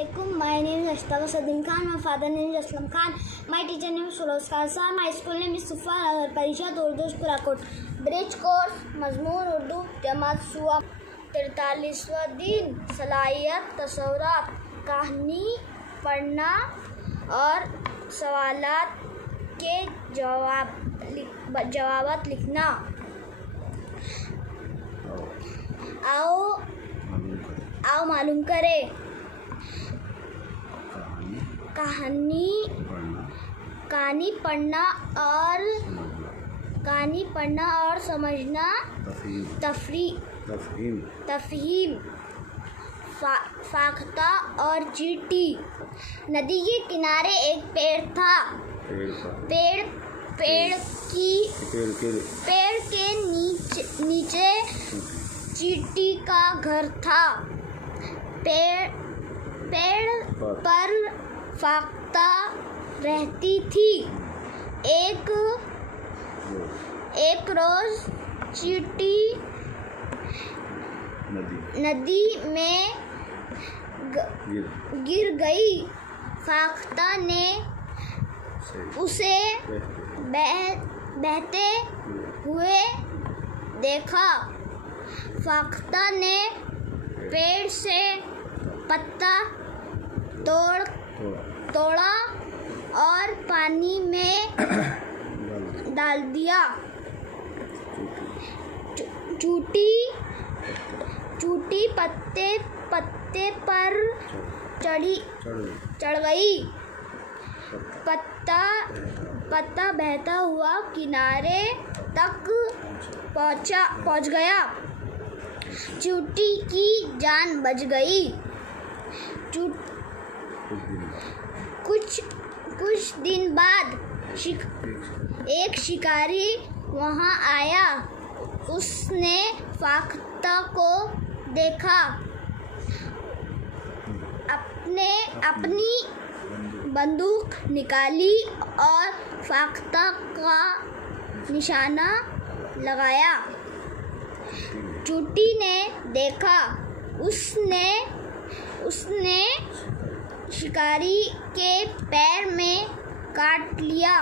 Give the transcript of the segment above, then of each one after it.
My name is Ashtaba Sadim Khan. My father name is Aslam Khan. My teacher name is Sulawskar Sir. My school name is Sufa Nagar Parishad Urdu Purakot. Bridge course मजमून उर्दू जमात सुआ 43वां दिन सलाहियत तसव्वुरात कहानी पढ़ना और सवालात के जवाबात लिखना। आओ मालूम करें। कहानी पढ़ना और समझना। तफहीम फाख्ता और चींटी। नदी के किनारे एक पेड़ था। पेड़ के नीचे चींटी का घर था। पेड़ पर फाख्ता रहती थी। एक रोज चींटी नदी में गिर गई। फाख्ता ने उसे बहते हुए देखा। फाख्ता ने पेड़ से पत्ता तोड़ा और पानी में डाल दिया। चूटी पत्ते पर चढ़ गई। पत्ता बहता हुआ किनारे तक पहुंच गया। चूटी की जान बच गई। कुछ दिन बाद एक शिकारी वहां आया। उसने फाख्ता को देखा। अपनी बंदूक निकाली और फाख्ता का निशाना लगाया। चूटी ने देखा। उसने शिकारी के पैर में काट लिया।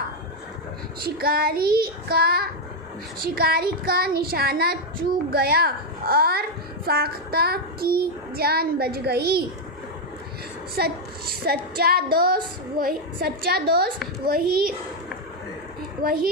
शिकारी का निशाना चूक गया और फाख्ता की जान बच गई। सच्चा दोस्त वही